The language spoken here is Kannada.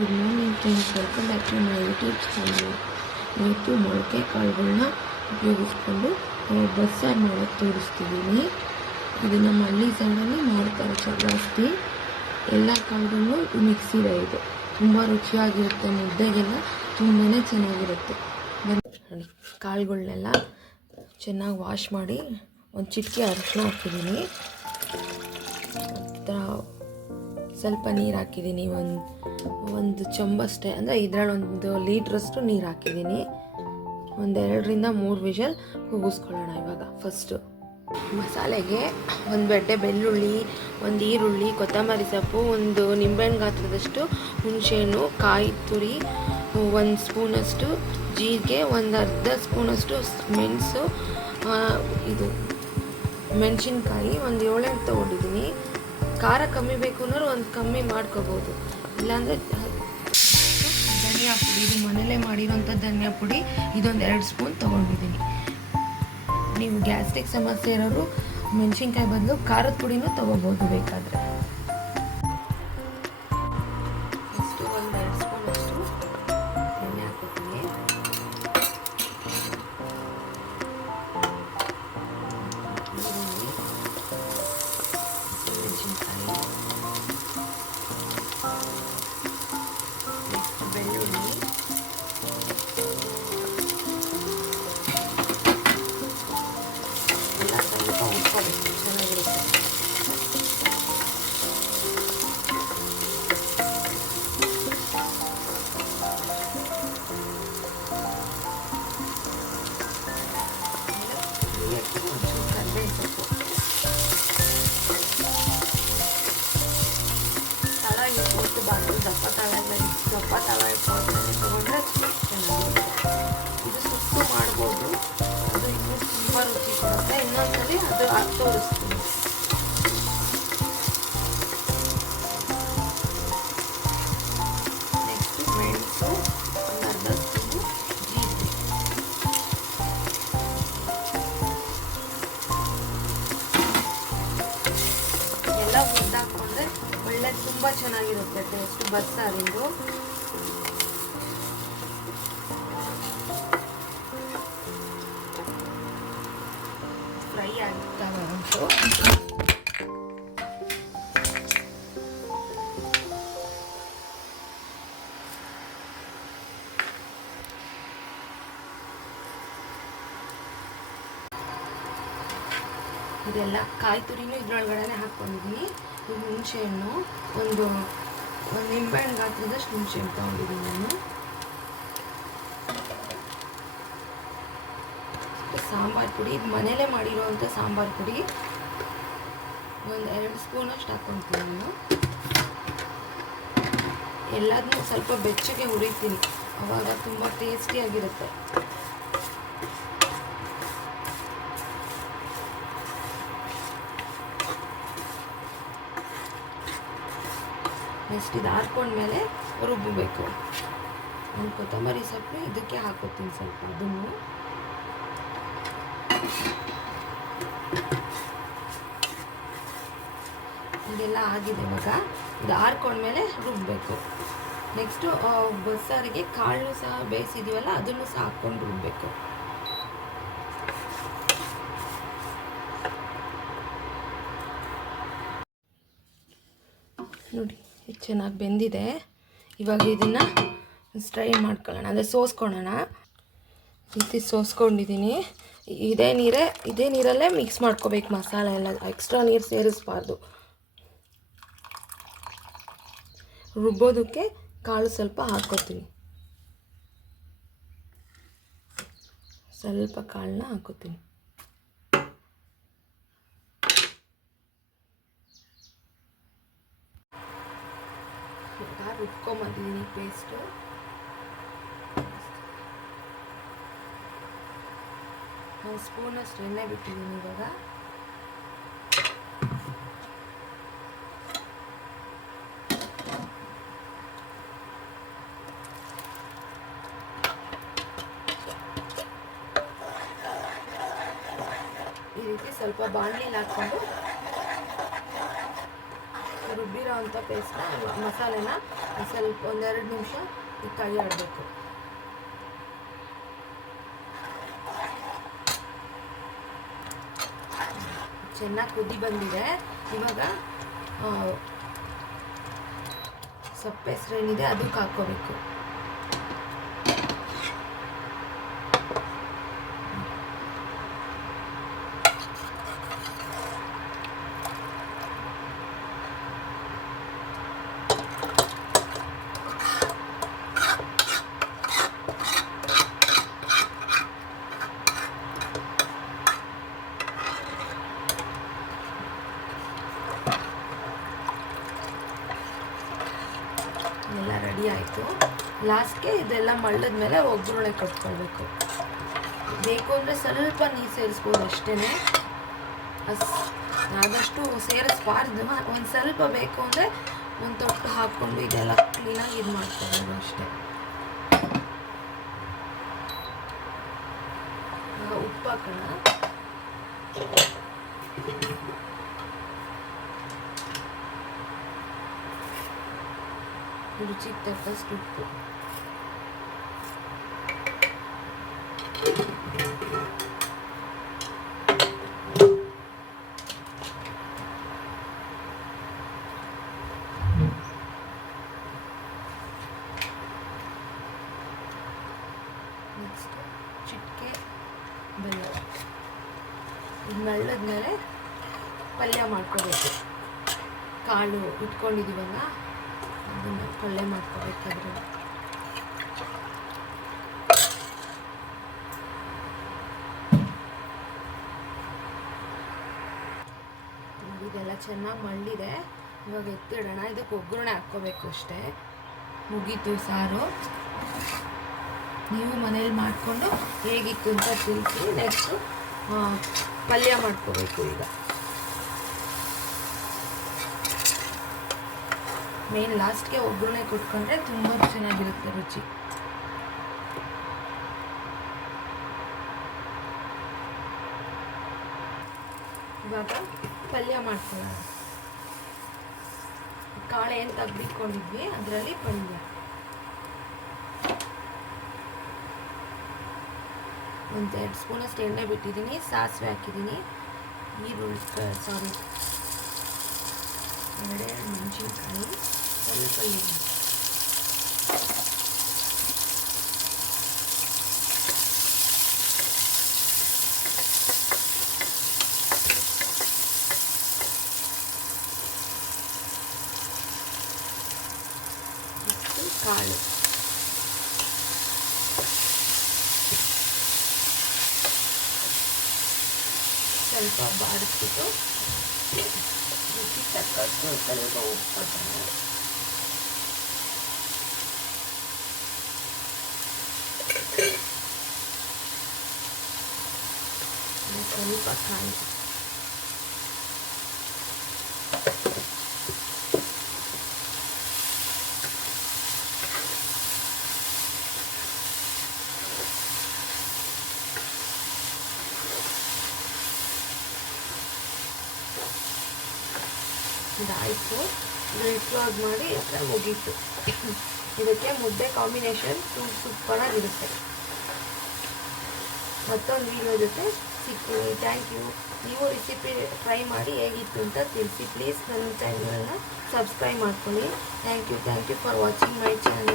Good morning friends, welcome back to my YouTube channel. ಇವತ್ತು ಮೊಳಕೆ ಕಾಳುಗಳನ್ನ ಉಪಯೋಗಿಸ್ಕೊಂಡು ಬಸ್ಸಾರು ಮಾಡೋಕ್ಕೆ ತೋರಿಸ್ತಿದ್ದೀನಿ. ಇದು ನಮ್ಮ ಹಳ್ಳಿ ಸೈಡಲ್ಲಿ ಮಾಡ್ತಾರೆ ಜಾಸ್ತಿ. ಎಲ್ಲ ಕಾಳುಗಳು ಮಿಕ್ಸಿದೆ. ಇದು ತುಂಬ ರುಚಿಯಾಗಿರುತ್ತೆ, ಮುದ್ದೆಗೆಲ್ಲ ತುಂಬಾ ಚೆನ್ನಾಗಿರುತ್ತೆ. ಬನ್ನಿ, ಕಾಳುಗಳನ್ನೆಲ್ಲ ಚೆನ್ನಾಗಿ ವಾಶ್ ಮಾಡಿ ಒಂದು ಚಿಟಿಕೆ ಅರಿಶಿನ ಹಾಕಿದ್ದೀನಿ. ಸ್ವಲ್ಪ ನೀರು ಹಾಕಿದ್ದೀನಿ, ಒಂದು ಚೊಂಬಷ್ಟೇ, ಅಂದರೆ ಇದರಲ್ಲಿ 1 ಲೀಟ್ರಷ್ಟು ನೀರು ಹಾಕಿದ್ದೀನಿ. 2-3 ವಿಷಲ್ ಕೂಗಿಸ್ಕೊಳ್ಳೋಣ. ಇವಾಗ ಫಸ್ಟು ಮಸಾಲೆಗೆ 1 ಗಡ್ಡೆ ಬೆಳ್ಳುಳ್ಳಿ, 1 ಈರುಳ್ಳಿ, ಕೊತ್ತಂಬರಿ ಸೊಪ್ಪು, 1 ನಿಂಬೆಹಣ್ಣು ಗಾತ್ರದಷ್ಟು ಹುಣಸೆಹಣ್ಣು, ಕಾಯಿ ತುರಿ, 1 ಸ್ಪೂನಷ್ಟು ಜೀರಿಗೆ, 1/2 ಸ್ಪೂನಷ್ಟು ಮೆಣಸು, ಇದು ಮೆಣಸಿನ್ಕಾಯಿ 7-8 ತೊಗೊಂಡಿದ್ದೀನಿ. ಖಾರ ಕಮ್ಮಿ ಬೇಕು ಅನ್ನೋರು 1 ಕಮ್ಮಿ ಮಾಡ್ಕೋಬೋದು, ಇಲ್ಲಾಂದರೆ ಧನಿಯಾ ಪುಡಿ, ಇದು ಮನೇಲೇ ಮಾಡಿರೋಂಥ ಧನಿಯಾ ಪುಡಿ, ಇದೊಂದು 2 ಸ್ಪೂನ್ ತೊಗೊಂಡಿದ್ದೀನಿ. ನೀವು ಗ್ಯಾಸ್ಟ್ರಿಕ್ ಸಮಸ್ಯೆ ಇರೋರು ಮೆಣಸಿನ್ಕಾಯಿ ಬದಲು ಖಾರದ ಪುಡಿನೂ ತೊಗೋಬೋದು ಬೇಕಾದರೆ. ನೆಕ್ಸ್ಟು 1-2 ಸ್ಪೂನಷ್ಟು ಎಣ್ಣೆ ಹಾಕೋತೀನಿ. ಮೆಣಸಿನ್ಕಾಯಿ, ನೆಕ್ಸ್ಟ್ ಬೆಳ್ಳುಳ್ಳಿ, ಎಲ್ಲ ಸ್ವಲ್ಪ ಉಪ್ಪಾಗುತ್ತೆ, ಚೆನ್ನಾಗಿರುತ್ತೆ. ಕರ್ಬೇವಿನ ಸೊಪ್ಪು, ತಳ ಇಟ್ಕೊಳ್ಬಾರ್ದು, ದಪ್ಪ ತಳ ಇಟ್ಕೊಂಡ್ರೆ ತೊಗೊಂಡ್ರೆ ಚೆನ್ನಾಗಿರುತ್ತೆ. ಇದು ಸುಟ್ಟು ಮಾಡ್ಬೋದು, ಅದು ಇನ್ನೂ ತುಂಬ ರುಚಿ ಕೊಡುತ್ತೆ. ಇನ್ನೊಂದ್ಸಲಿ ಅದು ತೋರಿಸ್ತೀನಿ. ನೆಕ್ಸ್ಟು ಮೆಣಸು, 1/2 ಸ್ಪೂನು ಜೀರಿಗೆ, ಎಲ್ಲ ಹುರಿದಾಕೊಂಡ್ರೆ ಒಳ್ಳೆ ತುಂಬ ಚೆನ್ನಾಗಿರುತ್ತೆ ಟೇಸ್ಟ್ ಬಸ್ಸಾರಿಂದು. ಫ್ರೈ ಆಗ್ತಾ ಉಂಟು. ಇದೆಲ್ಲ ಕಾಯಿ ತುರಿನೂ ಇದ್ರೊಳಗಡೆ ಹಾಕ್ಕೊಂಡಿದ್ದೀನಿ. ಇದು ಹುಣಸೆಹಣ್ಣು, ಒಂದು ನಿಂಬೆಹಣ್ಣು ಗಾತ್ರದಷ್ಟು ಹುಣಸೆಹಣ್ಣು ತೊಗೊಂಡಿದ್ದೀನಿ ನಾನು. ಸಾಂಬಾರು ಪುಡಿ, ಇದು ಮನೇಲೇ ಮಾಡಿರೋವಂಥ ಸಾಂಬಾರು ಪುಡಿ, 2 ಸ್ಪೂನಷ್ಟು ಹಾಕ್ಕೊತೀನಿ ನಾನು. ಎಲ್ಲದನ್ನೂ ಸ್ವಲ್ಪ ಬೆಚ್ಚಗೆ ಹುರಿತೀನಿ, ಆವಾಗ ತುಂಬ ಟೇಸ್ಟಿಯಾಗಿರುತ್ತೆ. ನೆಕ್ಸ್ಟ್ ಇದು ಹಾಕ್ಕೊಂಡ್ಮೇಲೆ ರುಬ್ಬಬೇಕು. ಒಂದು ಕೊತ್ತಂಬರಿ ಸೊಪ್ಪು ಇದಕ್ಕೆ ಹಾಕೋತೀನಿ ಸ್ವಲ್ಪ, ಅದನ್ನು ಇದೆಲ್ಲ ಆಗಿದೆ. ಇವಾಗ ಇದು ಆರ್ಕೊಂಡ್ಮೇಲೆ ರುಬ್ಬಬೇಕು. ನೆಕ್ಸ್ಟು ಬಸ್ಸಾರಿಗೆ ಕಾಳು ಸಹ ಬೇಯಿಸಿದ್ದೀವಲ್ಲ, ಅದನ್ನು ಸಹ ಹಾಕ್ಕೊಂಡು ರುಬ್ಬಬೇಕು. ನೋಡಿ, ಇದು ಚೆನ್ನಾಗಿ ಬೆಂದಿದೆ. ಇವಾಗ ಇದನ್ನು ಸ್ಟ್ರೈನ್ ಮಾಡ್ಕೊಳ್ಳೋಣ, ಅಂದರೆ ಸೋಸ್ಕೊಳ್ಳೋಣ. ರೀತಿ ಸೋಸ್ಕೊಂಡಿದ್ದೀನಿ. ಇದೇ ನೀರಲ್ಲೇ ಮಿಕ್ಸ್ ಮಾಡ್ಕೋಬೇಕು ಮಸಾಲೆ ಎಲ್ಲ, ಎಕ್ಸ್ಟ್ರಾ ನೀರು ಸೇರಿಸಬಾರ್ದು. ರುಬ್ಬೋದಕ್ಕೆ ಕಾಳು ಸ್ವಲ್ಪ ಹಾಕ್ಕೋತೀನಿ, ಸ್ವಲ್ಪ ಕಾಳನ್ನ ಹಾಕ್ಕೋತೀನಿ. ರುಬ್ಕೊಂಬಂದಿದ್ದೀನಿ ಪೇಸ್ಟು. ಒಂದು ಸ್ಪೂನಷ್ಟು ಎಣ್ಣೆ ಬಿಟ್ಟಿದ್ದೀನಿ. ಇವಾಗ ಈ ರೀತಿ ಸ್ವಲ್ಪ ಬಾಣಲಿಲಿ ಹಾಕ್ಕೊಂಡು ರುಬ್ಬಿರೋ ಅಂಥ ಪೇಸ್ಟ್ನ ಮಸಾಲೆನ ಸ್ವಲ್ಪ ಒಂದೆರಡು ನಿಮಿಷ ಈ ಕೈ ಆಡಬೇಕು. ಚೆನ್ನಾಗಿ ಕುದಿ ಬಂದಿದೆ. ಇವಾಗ ಸಪ್ಪೆ ಹೆಸರೇನಿದೆ ಅದಕ್ಕೆ ಹಾಕ್ಕೋಬೇಕು. ಎಲ್ಲ ರೆಡಿ ಆಯಿತು. ಲಾಸ್ಟ್ಗೆ ಇದೆಲ್ಲ ಮಳ್ಳದ ಮೇಲೆ ಒಗ್ಗರಣೆ ಕೊಟ್ಕೊಳ್ಬೇಕು. ಬೇಕು ಅಂದರೆ ಸ್ವಲ್ಪ ನೀರು ಸೇರಿಸ್ಬೋದು ಅಷ್ಟೇ. ಆದಷ್ಟು ಸೇರಿಸ್ಬಾರ್ದು. ಒಂದು ಸ್ವಲ್ಪ ಬೇಕು ಅಂದರೆ ಒಂದು ತೊಟ್ಟು ಹಾಕ್ಕೊಂಡು ಇದೆಲ್ಲ ಕ್ಲೀನಾಗಿ ಇದು ಮಾಡ್ಕೊಬೋದು ಅಷ್ಟೇ. ಉಪ್ಪು ಹಾಕೋಣ. ರುಚಿಗೆ ತಕ್ಕಷ್ಟು ಉಪ್ಪು. ನೆಕ್ಸ್ಟ್ ಚಿಟಿಕೆ ಬೆಲ್ಲ. ಇದು ನಳ್ಳದ್ಮೇಲೆ ಪಲ್ಯ ಮಾಡ್ಕೋಬೇಕು. ಕಾಳು ಇಟ್ಕೊಂಡಿದ್ದೀವಲ್ಲ ಅದನ್ನು ಪಲ್ಯ ಮಾಡ್ಕೋಬೇಕಾದ್ರೆ ಇದೆಲ್ಲ ಚೆನ್ನಾಗಿ ಮಳ್ಳಿದೆ. ಇವಾಗ ಎತ್ತಿಡೋಣ. ಇದಕ್ಕೆ ಒಗ್ಗರಣೆ ಹಾಕ್ಕೋಬೇಕು ಅಷ್ಟೇ. ಮುಗೀತು ಸಾರು. ನೀವು ಮನೇಲಿ ಮಾಡಿಕೊಂಡು ಹೇಗಿತ್ತು ಅಂತ ತಿಳಿಸಿ. ನೆಕ್ಸ್ಟು ಪಲ್ಯ ಮಾಡ್ಕೋಬೇಕು. ಈಗ ಮೇನ್ ಲಾಸ್ಟ್ಗೆ ಒಗ್ಗರಣೆ ಕೊಟ್ಕೊಂಡ್ರೆ ತುಂಬ ಚೆನ್ನಾಗಿರುತ್ತೆ ರುಚಿ. ಇವಾಗ ಪಲ್ಯ ಮಾಡ್ಕೊಳ್ಳೋಣ. ಕಾಳು ಏನು ತೆಗ್ದಿಟ್ಕೊಂಡಿದ್ವಿ ಅದರಲ್ಲಿ ಪಲ್ಯ. ಒಂದು 2 ಸ್ಪೂನಷ್ಟು ಎಣ್ಣೆ ಬಿಟ್ಟಿದ್ದೀನಿ. ಸಾಸಿವೆ ಹಾಕಿದ್ದೀನಿ. ಈರುಳ್ಳಿ 2 ಮೆಣಸಿನ್ಕಾಯಿ, ಸ್ವಲ್ಪ ಈರುಳ್ಳಿ. ಮತ್ತು ಕಾಳು. ಸ್ವಲ್ಪ ಬಾಡಿಸ್ಬಿಟ್ಟು ರುಚಿ ತಕ್ಕಷ್ಟು ಸ್ವಲ್ಪ ಉಪ್ಪು ಹಾಕೋಣ. ಸ್ವಲ್ಪ ಕಾಯಿ. ಇದಾಯಿತು. ಕ್ಲೋಸ್ ಮಾಡಿ ಮುಗೀತು. ಇದಕ್ಕೆ ಮುದ್ದೆ ಕಾಂಬಿನೇಷನ್ ಸೂಪರಾಗಿರುತ್ತೆ. ಮತ್ತೊಂದು ವೀಡಿಯೋ ಜೊತೆ ಸಿಗ್ತೀನಿ. Thank you. ನೀವು ರೆಸಿಪಿ ಟ್ರೈ ಮಾಡಿ ಹೇಗಿತ್ತು ಅಂತ ತಿಳಿಸಿ. ಪ್ಲೀಸ್ ನನ್ನ ಚಾನಲನ್ನು ಸಬ್ಸ್ಕ್ರೈಬ್ ಮಾಡ್ಕೊಳ್ಳಿ. Thank you for watching my channel.